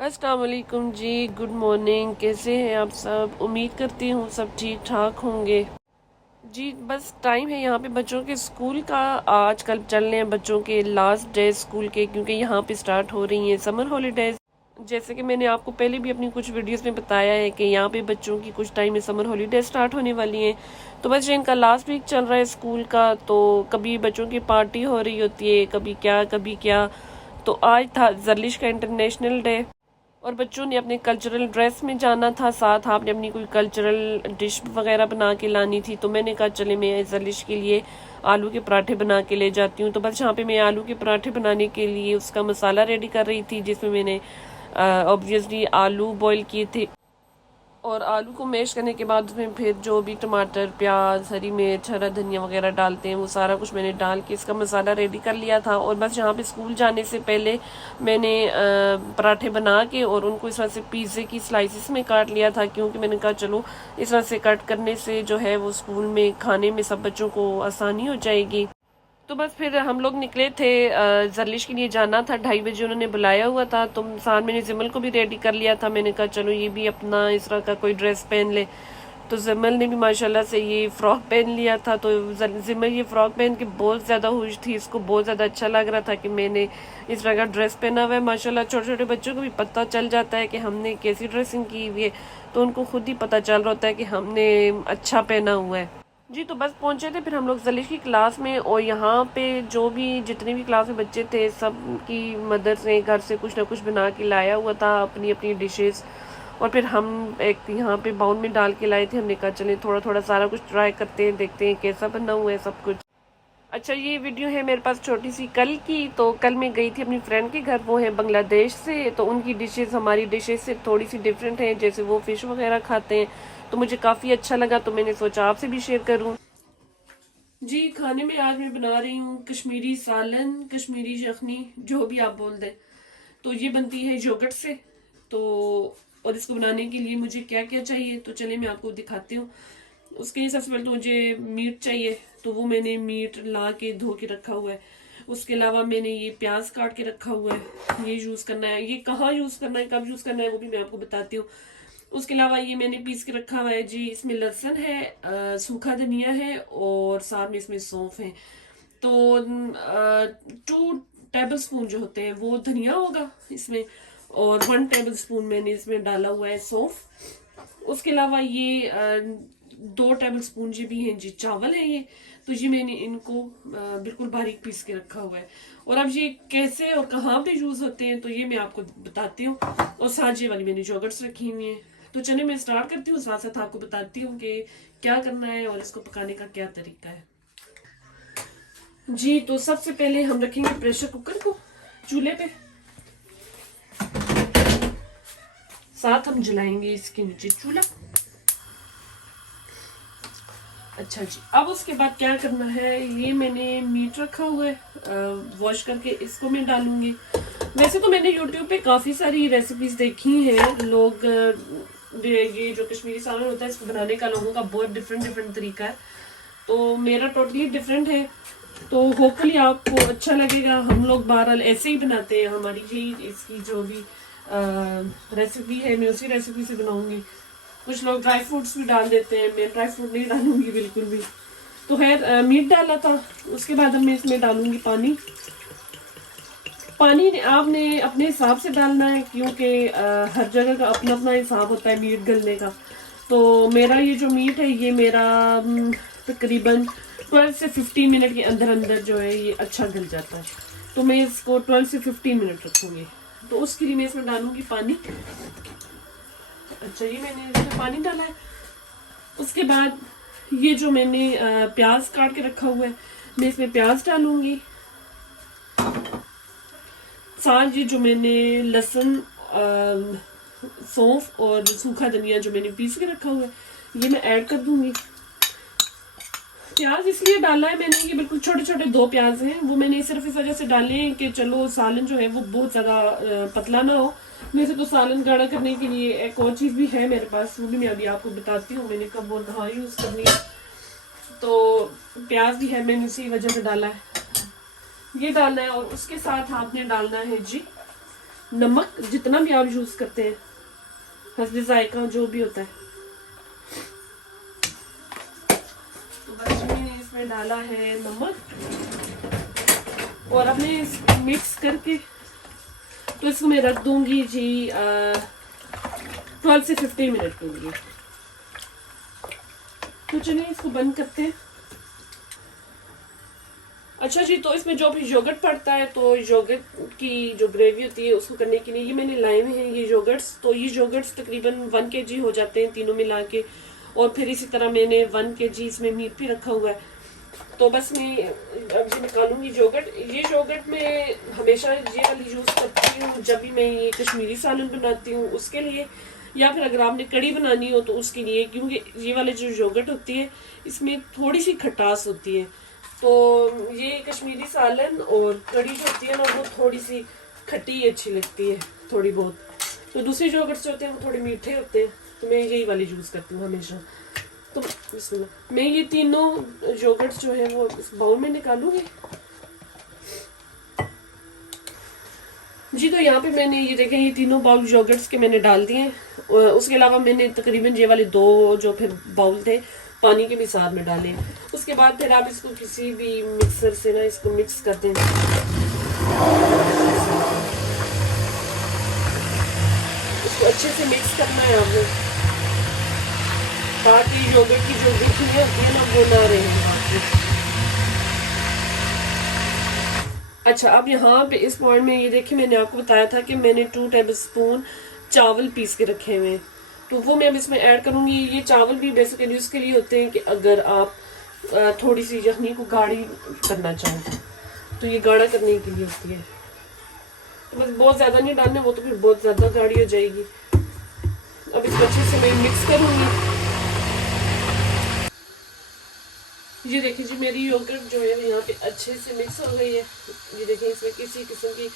अस्सलाम वालेकुम जी। Good morning. कैसे हैं आप सब? उम्मीद करती हूँ सब ठीक ठाक होंगे जी। बस टाइम है यहाँ पे बच्चों के स्कूल का। आजकल चल रहे हैं बच्चों के लास्ट डे स्कूल के, क्योंकि यहाँ पे स्टार्ट हो रही हैं समर हॉलीडेज। जैसे कि मैंने आपको पहले भी अपनी कुछ वीडियोस में बताया है कि यहाँ पे बच्चों की कुछ टाइम में समर हॉलीडेज स्टार्ट होने वाली हैं। तो बस इनका लास्ट वीक चल रहा है स्कूल का, तो कभी बच्चों की पार्टी हो रही होती है, कभी क्या कभी क्या। तो आज था जर्लिश का इंटरनेशनल डे और बच्चों ने अपने कल्चरल ड्रेस में जाना था। साथ आपने अपनी कोई कल्चरल डिश वगैरह बना के लानी थी। तो मैंने कहा चले मैं जलिश के लिए आलू के पराठे बना के ले जाती हूँ। तो बस यहाँ पे मैं आलू के पराठे बनाने के लिए उसका मसाला रेडी कर रही थी, जिसमें मैंने ऑब्वियसली आलू बॉईल किए थे और आलू को मैश करने के बाद उसमें फिर जो भी टमाटर, प्याज, हरी मिर्च, हरा धनिया वगैरह डालते हैं वो सारा कुछ मैंने डाल के इसका मसाला रेडी कर लिया था। और बस यहाँ पे स्कूल जाने से पहले मैंने पराठे बना के और उनको इस तरह से पिज़्ज़े की स्लाइसिस में काट लिया था, क्योंकि मैंने कहा चलो इस तरह से कट करने से जो है वो स्कूल में खाने में सब बच्चों को आसानी हो जाएगी। तो बस फिर हम लोग निकले थे। जर्लिश के लिए जाना था, 2:30 बजे उन्होंने बुलाया हुआ था। तो साथ मैंने जिमल को भी रेडी कर लिया था। मैंने कहा चलो ये भी अपना इस तरह का कोई ड्रेस पहन ले। तो जिमल ने भी माशाल्लाह से ये फ्रॉक पहन लिया था। तो जिमल ये फ्रॉक पहन के बहुत ज़्यादा खुश थी, इसको बहुत ज़्यादा अच्छा लग रहा था कि मैंने इस तरह का ड्रेस पहना हुआ है। माशाल्लाह छोटे छोटे बच्चों को भी पता चल जाता है कि हमने कैसी ड्रेसिंग की हुई है, तो उनको खुद ही पता चल रहा होता है कि हमने अच्छा पहना हुआ है जी। तो बस पहुंचे थे फिर हम लोग जलिश की क्लास में, और यहाँ पे जो भी जितने भी क्लास में बच्चे थे सब की मदर्स ने घर से कुछ ना कुछ बना के लाया हुआ था, अपनी अपनी डिशेस। और फिर हम एक यहाँ पे बाउल में डाल के लाए थे। हमने कहा चले थोड़ा थोड़ा सारा कुछ ट्राई करते हैं, देखते हैं कैसा बना हुआ है सब कुछ। अच्छा, ये वीडियो है मेरे पास छोटी सी कल की। तो कल मैं गई थी अपनी फ्रेंड के घर, वो है बांग्लादेश से। तो उनकी डिशेस हमारी डिशेस से थोड़ी सी डिफरेंट हैं, जैसे वो फिश वगैरह खाते हैं। तो मुझे काफ़ी अच्छा लगा, तो मैंने सोचा आपसे भी शेयर करूं जी। खाने में आज मैं बना रही हूँ कश्मीरी सालन, कश्मीरी यखनी, जो भी आप बोल दें। तो ये बनती है योगर्ट से। तो और इसको बनाने के लिए मुझे क्या क्या चाहिए, तो चलिए मैं आपको दिखाती हूँ। उसके लिए सबसे पहले तो मुझे मीट चाहिए। तो वो मैंने मीट ला के धो के रखा हुआ है। उसके अलावा मैंने ये प्याज काट के रखा हुआ है, ये यूज़ करना है। ये कहाँ यूज़ करना है, कब यूज़ करना है, वो भी मैं आपको बताती हूँ। उसके अलावा ये मैंने पीस के रखा हुआ है जी। इसमें लहसुन है, सूखा धनिया है और साथ में इसमें सौंफ है। तो 2 टेबल स्पून जो होते हैं वो धनिया होगा इसमें, और 1 टेबल स्पून मैंने इसमें डाला हुआ है सौंफ। उसके अलावा ये 2 टेबल स्पून जी भी हैं जी चावल है ये। तो ये मैंने इनको बिल्कुल बारीक पीस के रखा हुआ है। और अब ये कैसे और कहाँ पे यूज होते हैं तो ये मैं आपको बताती हूँ। और साथ ये वाली मैंने जोगर्ट्स रखी हुई हैं। तो चलिए मैं स्टार्ट करती हूँ, साथ साथ आपको बताती हूँ कि क्या करना है और इसको पकाने का क्या तरीका है जी। तो सबसे पहले हम रखेंगे प्रेशर कुकर को चूल्हे पे, साथ हम जलाएंगे इसके नीचे चूल्हा। अच्छा जी, अब उसके बाद क्या करना है, ये मैंने मीट रखा हुआ है वॉश करके, इसको मैं डालूंगी। वैसे तो मैंने यूट्यूब पे काफ़ी सारी रेसिपीज देखी हैं। लोग ये जो कश्मीरी सालन होता है इसको बनाने का लोगों का बहुत डिफरेंट डिफरेंट तरीका है। तो मेरा टोटली डिफरेंट है। तो होपफुली आपको अच्छा लगेगा। हम लोग बहरहाल ऐसे ही बनाते हैं, हमारी यही इसकी जो भी रेसिपी है मैं उसी रेसिपी से बनाऊंगी। कुछ लोग ड्राई फ्रूट्स भी डाल देते हैं, मैं ड्राई फ्रूट नहीं डालूंगी बिल्कुल भी। तो खैर मीट डाला था। उसके बाद अब मैं इसमें डालूंगी पानी। पानी आपने अपने हिसाब से डालना है, क्योंकि हर जगह का अपना अपना हिसाब होता है मीट गलने का। तो मेरा ये जो मीट है ये मेरा तकरीबन 12 से 15 मिनट के अंदर अंदर जो है ये अच्छा गल जाता है। तो मैं इसको 12 से 15 मिनट रखूंगी। तो उसके लिए मैं इसमें डालूंगी पानी। अच्छा, ये मैंने इसमें पानी डाला है। उसके बाद ये जो मैंने प्याज काट के रखा हुआ है मैं इसमें प्याज डालूंगी। साथ ये जो मैंने लहसुन, सौंफ और सूखा धनिया जो मैंने पीस के रखा हुआ है ये मैं ऐड कर दूंगी। प्याज इसलिए डाला है मैंने, ये बिल्कुल छोटे छोटे 2 प्याज हैं, वो मैंने सिर्फ इस वजह से डाले हैं कि चलो सालन जो है वो बहुत ज़्यादा पतला ना हो। वैसे तो सालन गाढ़ा करने के लिए एक और चीज़ भी है मेरे पास, वो भी मैं अभी आपको बताती हूँ मैंने कब वो कहाँ यूज़ करनी है। तो प्याज भी है, मैंने उसी वजह से डाला है। ये डालना है और उसके साथ आपने डालना है जी नमक जितना भी आप यूज करते हैं, हस्बे जायका जो भी होता है। तो बस मैंने इसमें डाला है नमक, और अब मैं मिक्स करके तो इसको मैं रख दूंगी जी 12 से 15 मिनट के लिए। तो चलिए इसको बंद करते हैं। अच्छा जी, तो इसमें जो भी योगर्ट पड़ता है, तो योगर्ट की जो ग्रेवी होती है उसको करने के लिए ये मैंने लाए हुए हैं ये योगर्ट्स। तो ये योगर्ट्स तकरीबन 1 kg हो जाते हैं तीनों मिला के। और फिर इसी तरह मैंने 1 kg इसमें मीट भी रखा हुआ है। तो बस मैं अब ये निकालूंगी योगर्ट। ये योगर्ट मैं हमेशा ये वाली यूज़ करती हूँ जब भी मैं ये कश्मीरी सालन बनाती हूँ उसके लिए, या फिर अगर आपने कड़ी बनानी हो तो उसके लिए, क्योंकि ये वाले जो योगर्ट होती है इसमें थोड़ी सी खटास होती है। तो ये कश्मीरी सालन और कड़ी जो होती है ना वो थोड़ी सी खट्टी अच्छी लगती है थोड़ी बहुत। तो दूसरे योगर्ट्स जो होते हैं वो थोड़े मीठे होते हैं, तो मैं यही वाली यूज़ करती हूँ हमेशा। तो मैं ये तीनों योगर्ट्स जो है वो इस बाउल में निकालूंगी जी। तो यहाँ पे मैंने ये देखें ये तीनों बाउल योगर्ट्स के मैंने डाल दिए हैं। उसके अलावा मैंने तकरीबन ये वाले 2 जो फिर बाउल थे पानी के भी साथ में डाले। उसके बाद फिर आप इसको किसी भी मिक्सर से ना इसको मिक्स कर दें। इसको अच्छे से मिक्स करना है आपने, ताकि योगर्ट की जो गुठलियाँ होती है ना वो ना रहे। अच्छा, अब यहाँ पे इस पॉइंट में ये देखिए मैंने आपको बताया था कि मैंने 2 टेबलस्पून चावल पीस के रखे हुए हैं, तो वो मैं अब इसमें ऐड करूँगी। ये चावल भी बेसिकली उसके लिए होते हैं कि अगर आप थोड़ी सी यखनी को गाढ़ी करना चाहें तो ये गाढ़ा करने के लिए होती है। तो बस बहुत ज़्यादा नहीं डालना, वो तो फिर बहुत ज़्यादा गाढ़ी हो जाएगी। अब इसको अच्छे से मैं मिक्स करूँगी। ये देखिए जी मेरी योगर्ट जो है यहाँ पे अच्छे से मिक्स हो गई है। ये देखिए इसमें किसी किस्म की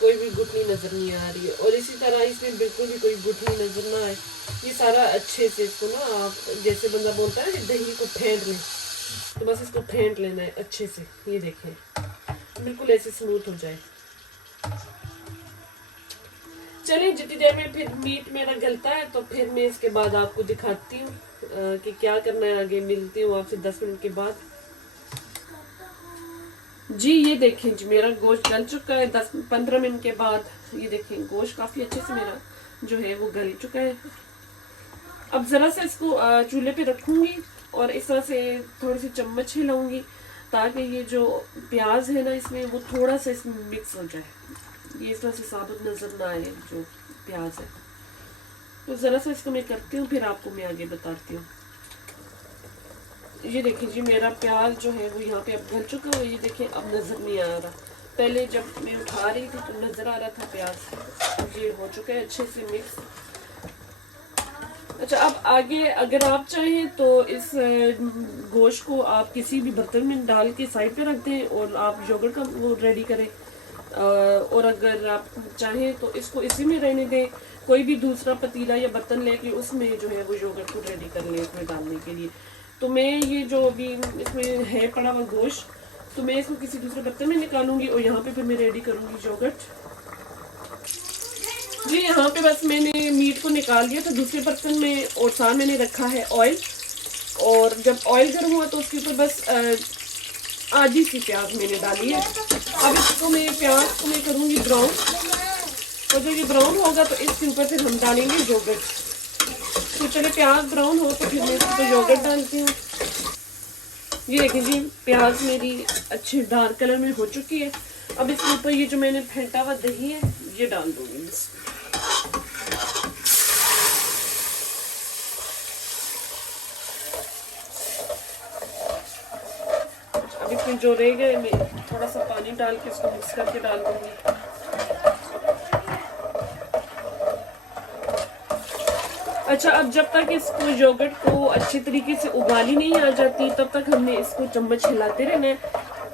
कोई भी गुठली नज़र नहीं आ रही है, और इसी तरह इसमें बिल्कुल भी कोई गुठली नज़र ना आए। ये सारा अच्छे से इसको ना आप जैसे बंदा बोलता है दही को फेंट लें, तो बस इसको फेंट लेना है अच्छे से। ये देखें बिल्कुल ऐसे स्मूथ हो जाए। चलिए जितनी देर में फिर मीट मेरा गलता है तो फिर मैं इसके बाद आपको दिखाती हूँ कि क्या करना है आगे। मिलती हूँ आपसे 10 मिनट के बाद। जी ये देखें जी मेरा गोश्त गल चुका है 10-15 मिनट के बाद। ये देखें गोश्त काफ़ी अच्छे से मेरा जो है वो गल चुका है। अब ज़रा सा इसको चूल्हे पे रखूँगी और इस तरह से थोड़ी सी चम्मच हिलाऊंगी ताकि ये जो प्याज है ना इसमें वो थोड़ा सा इसमें मिक्स हो जाए। ये इस तरह से साबुत नज़र ना आए जो प्याज है। तो ज़रा सा इसको मैं करती हूँ फिर आपको मैं आगे बताती हूँ। ये देखिए जी मेरा प्याज जो है वो यहाँ पे अब गल चुका है। ये देखिए अब नज़र नहीं आ रहा, पहले जब मैं उठा रही थी तो नज़र आ रहा था प्याज। ये हो चुका है अच्छे से मिक्स। अच्छा, अब आगे अगर आप चाहें तो इस गोश्त को आप किसी भी बर्तन में डाल के साइड पे रख दें और आप योगर्ट का वो रेडी करें। और अगर आप चाहें तो इसको इसी में रहने दें, कोई भी दूसरा पतीला या बर्तन लेके उसमें जो है वो योगर्ट को रेडी कर लें इसमें डालने के लिए। तो मैं ये जो अभी इसमें है पड़ा हुआ गोश्त, तो मैं इसको किसी दूसरे बर्तन में निकालूंगी और यहाँ पे फिर मैं रेडी करूँगी योगर्ट। जी यहाँ पे बस मैंने मीट को निकाल दिया था दूसरे बर्तन में, और साथ मैंने रखा है ऑयल। और जब ऑयल गर्म हुआ तो उसके ऊपर बस आधी सी प्याज मैंने डाली है। अब इसको मैं प्याज को मैं करूँगी ब्राउन, और जब ये ब्राउन होगा तो इसके ऊपर फिर हम डालेंगे योगर्ट। तो चले प्याज ब्राउन हो तो फिर मैं इसको योगर्ट डालती हूँ। ये देखिए जी प्याज मेरी अच्छे डार्क कलर में हो चुकी है। अब इसके ऊपर ये जो मैंने फेंटा हुआ दही है ये डाल दूंगी बस। अब इसमें जो रह गए मैं थोड़ा सा पानी डाल के इसको मिक्स करके डाल दूंगी। अच्छा, अब जब तक इसको योगर्ट को अच्छे तरीके से उबाली नहीं आ जाती तब तक हमने इसको चम्मच हिलाते रहना है,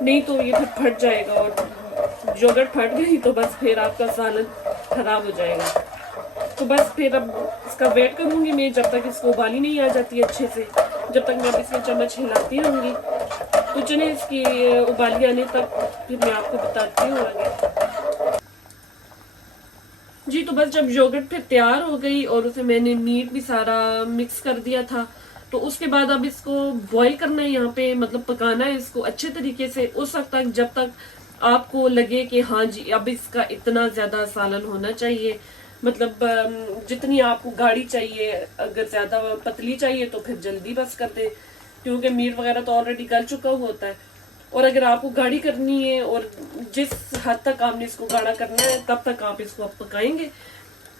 नहीं तो ये फिर फट जाएगा, और योगर्ट फट गई तो बस फिर आपका सालन खराब हो जाएगा। तो बस फिर अब इसका वेट करूँगी मैं जब तक इसको उबाली नहीं आ जाती अच्छे से, जब तक मैं इसमें चम्मच हिलाती रहूँगी। तो चलिए इसकी उबाली आने तक फिर मैं आपको बताती हूँ आगे। जी तो बस जब योगर्ट फिर तैयार हो गई और उसमें मैंने मीट भी सारा मिक्स कर दिया था, तो उसके बाद अब इसको बॉईल करना है यहाँ पे, मतलब पकाना है इसको अच्छे तरीके से उस वक्त तक जब तक आपको लगे कि हाँ जी अब इसका इतना ज्यादा सालन होना चाहिए, मतलब जितनी आपको गाढ़ी चाहिए। अगर ज्यादा पतली चाहिए तो फिर जल्दी बस कर दे, क्योंकि मीट वगैरह तो ऑलरेडी गल चुका हुआ होता है। और अगर आपको गाढ़ी करनी है और जिस हद तक आपने इसको गाढ़ा करना है तब तक आप इसको आप पकाएंगे।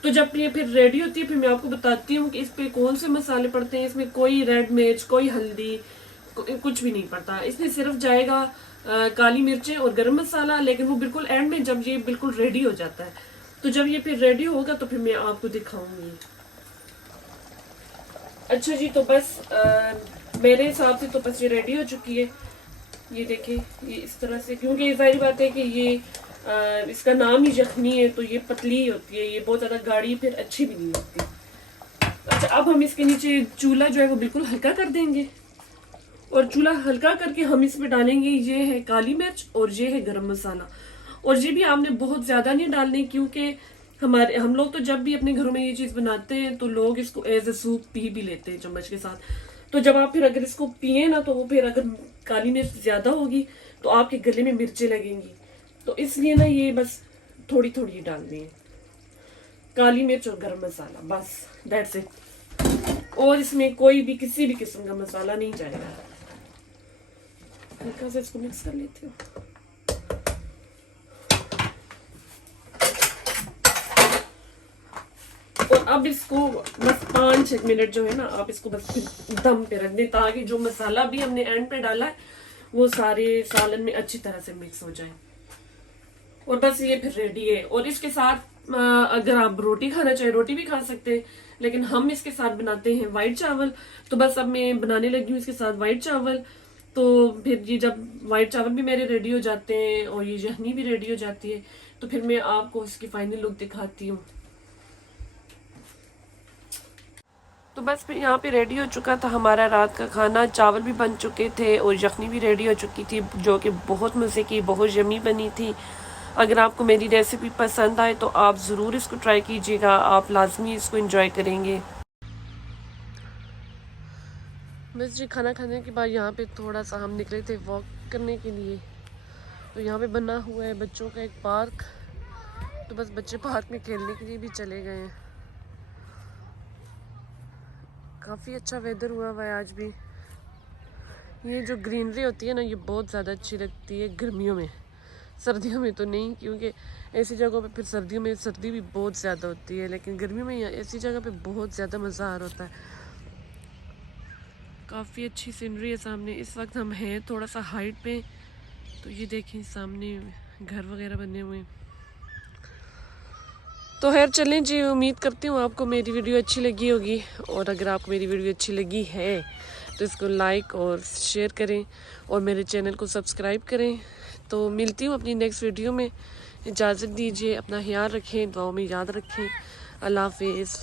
तो जब ये फिर रेडी होती है फिर मैं आपको बताती हूँ कि इस पे कौन से मसाले पड़ते हैं। इसमें कोई रेड मिर्च, कोई हल्दी, कुछ भी नहीं पड़ता। इसमें सिर्फ जाएगा काली मिर्चें और गरम मसाला, लेकिन वो बिल्कुल एंड में जब ये बिल्कुल रेडी हो जाता है। तो जब ये फिर रेडी होगा तो फिर मैं आपको दिखाऊंगी। अच्छा जी, तो बस मेरे हिसाब से तो बस ये रेडी हो चुकी है। ये देखिए ये इस तरह से, क्योंकि जाहिर बात है कि ये इसका नाम ही यखनी है तो ये पतली होती है, ये बहुत ज्यादा गाढ़ी फिर अच्छी भी नहीं होती। अच्छा, अब हम इसके नीचे चूल्हा जो है वो बिल्कुल हल्का कर देंगे और चूल्हा हल्का करके हम इसमें डालेंगे ये है काली मिर्च और ये है गरम मसाला। और ये भी आपने बहुत ज्यादा नहीं डालने, क्योंकि हम लोग तो जब भी अपने घरों में ये चीज बनाते हैं तो लोग इसको एज ए सूप पी भी लेते हैं चम्मच के साथ। तो जब आप फिर अगर इसको पिए ना तो वो फिर अगर काली मिर्च ज्यादा होगी तो आपके गले में मिर्चें लगेंगी। तो इसलिए ना ये बस थोड़ी थोड़ी डालनी है, काली मिर्च और गरम मसाला, बस दैट्स इट। और इसमें कोई भी किसी भी किस्म का मसाला नहीं जाएगा। हल्का से इसको मिक्स कर लेती हूँ। और अब इसको बस 5-6 मिनट जो है ना आप इसको बस फिर दम पे रख दें, ताकि जो मसाला भी हमने एंड पे डाला है वो सारे सालन में अच्छी तरह से मिक्स हो जाए। और बस ये फिर रेडी है। और इसके साथ अगर आप रोटी खाना चाहे रोटी भी खा सकते हैं, लेकिन हम इसके साथ बनाते हैं वाइट चावल। तो बस अब मैं बनाने लगी हूँ इसके साथ वाइट चावल। तो फिर ये जब वाइट चावल भी मेरे रेडी हो जाते हैं और ये यखनी भी रेडी हो जाती है तो फिर मैं आपको इसकी फाइनल लुक दिखाती हूँ। तो बस फिर यहाँ पे रेडी हो चुका था हमारा रात का खाना। चावल भी बन चुके थे और यखनी भी रेडी हो चुकी थी, जो कि बहुत मज़े की, बहुत यमी बनी थी। अगर आपको मेरी रेसिपी पसंद आए तो आप ज़रूर इसको ट्राई कीजिएगा, आप लाजमी इसको एंजॉय करेंगे। बस जी खाना खाने के बाद यहाँ पे थोड़ा सा हम निकले थे वॉक करने के लिए। तो यहाँ पे बना हुआ है बच्चों का एक पार्क, तो बस बच्चे पार्क में खेलने के लिए भी चले गए हैं। काफ़ी अच्छा वेदर हुआ है आज भी। ये जो ग्रीनरी होती है ना ये बहुत ज़्यादा अच्छी लगती है गर्मियों में, सर्दियों में तो नहीं, क्योंकि ऐसी जगहों पे फिर सर्दियों में सर्दी भी बहुत ज़्यादा होती है, लेकिन गर्मियों में ऐसी जगह पे बहुत ज़्यादा मज़ा आ रहा होता है। काफ़ी अच्छी सीनरी है सामने। इस वक्त हम हैं थोड़ा सा हाइट पे, तो ये देखें सामने घर वगैरह बने हुए हैं। तो खैर चलें जी, उम्मीद करती हूँ आपको मेरी वीडियो अच्छी लगी होगी। और अगर आपको मेरी वीडियो अच्छी लगी है तो इसको लाइक और शेयर करें और मेरे चैनल को सब्सक्राइब करें। तो मिलती हूँ अपनी नेक्स्ट वीडियो में। इजाज़त दीजिए, अपना ख्याल रखें, दुआओं में याद रखें। अल्लाह हाफिज़।